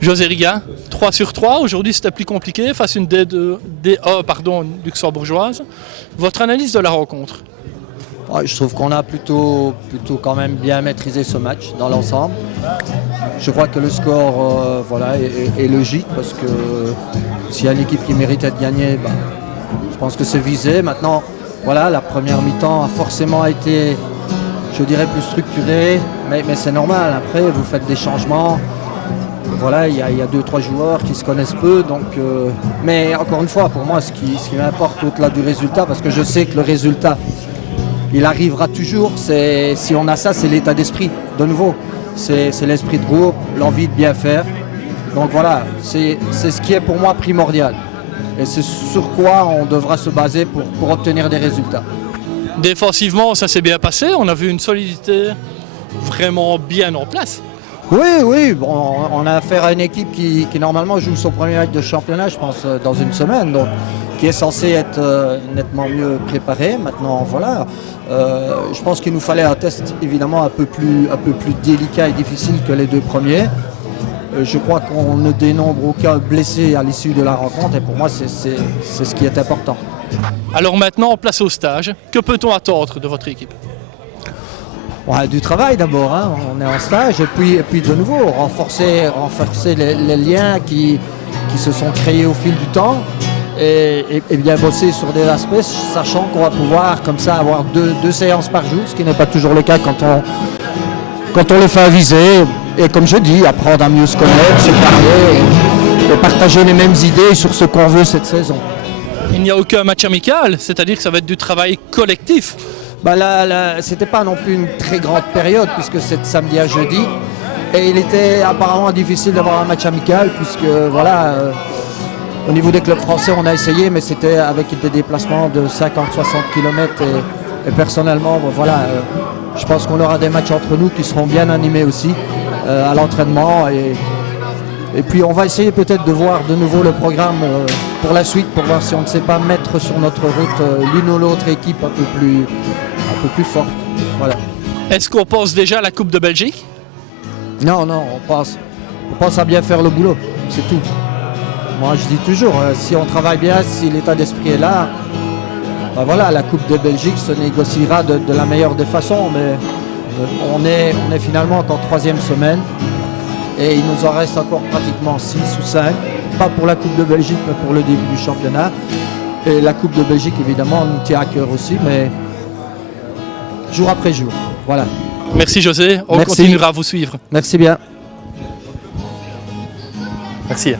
José Riga, 3 sur 3, aujourd'hui c'était plus compliqué face à une DA luxembourgeoise. Votre analyse de la rencontre? Ouais, je trouve qu'on a plutôt quand même bien maîtrisé ce match dans l'ensemble. Je crois que le score est logique parce que s'il y a une équipe qui méritait de gagner, je pense que c'est visé. Maintenant, voilà, la première mi-temps a forcément été, je dirais, plus structurée, mais c'est normal. Après, vous faites des changements. Voilà, il y a 2-3 joueurs qui se connaissent peu. Mais encore une fois, pour moi, ce qui m'importe au-delà du résultat, parce que je sais que le résultat, il arrivera toujours. Si on a ça, c'est l'état d'esprit, de nouveau. C'est l'esprit de groupe, l'envie de bien faire. Donc voilà, c'est ce qui est pour moi primordial. Et c'est sur quoi on devra se baser pour obtenir des résultats. Défensivement, ça s'est bien passé. On a vu une solidité vraiment bien en place. Oui, bon, on a affaire à une équipe qui normalement joue son premier match de championnat, je pense, dans une semaine, donc qui est censée être nettement mieux préparée. Maintenant, voilà, je pense qu'il nous fallait un test évidemment un peu plus délicat et difficile que les 2 premiers. Je crois qu'on ne dénombre aucun blessé à l'issue de la rencontre et pour moi, c'est ce qui est important. Alors maintenant, place au stage. Que peut-on attendre de votre équipe? Ouais, du travail d'abord, hein. On est en stage et puis de nouveau renforcer les liens qui se sont créés au fil du temps et bien bosser sur des aspects, sachant qu'on va pouvoir comme ça avoir deux séances par jour, ce qui n'est pas toujours le cas quand on les fait aviser. Et comme je dis, apprendre à mieux se connaître, se parler et partager les mêmes idées sur ce qu'on veut cette saison. Il n'y a aucun match amical, c'est-à-dire que ça va être du travail collectif. Là, c'était pas non plus une très grande période puisque c'est de samedi à jeudi et il était apparemment difficile d'avoir un match amical puisque voilà, au niveau des clubs français on a essayé mais c'était avec des déplacements de 50-60 km et personnellement je pense qu'on aura des matchs entre nous qui seront bien animés aussi à l'entraînement et puis on va essayer peut-être de voir de nouveau le programme pour la suite pour voir si on ne sait pas mettre sur notre route l'une ou l'autre équipe un peu plus forte. Voilà. Est-ce qu'on pense déjà à la Coupe de Belgique? Non, on pense à bien faire le boulot, c'est tout. Moi je dis toujours, si on travaille bien, si l'état d'esprit est là, la Coupe de Belgique se négociera de la meilleure des façons, mais on est finalement qu'en 3e semaine et il nous en reste encore pratiquement 6 ou 5, pas pour la Coupe de Belgique mais pour le début du championnat. Et la Coupe de Belgique évidemment nous tient à cœur aussi, mais jour après jour. Voilà. Merci José, on continuera à vous suivre. Merci bien. Merci.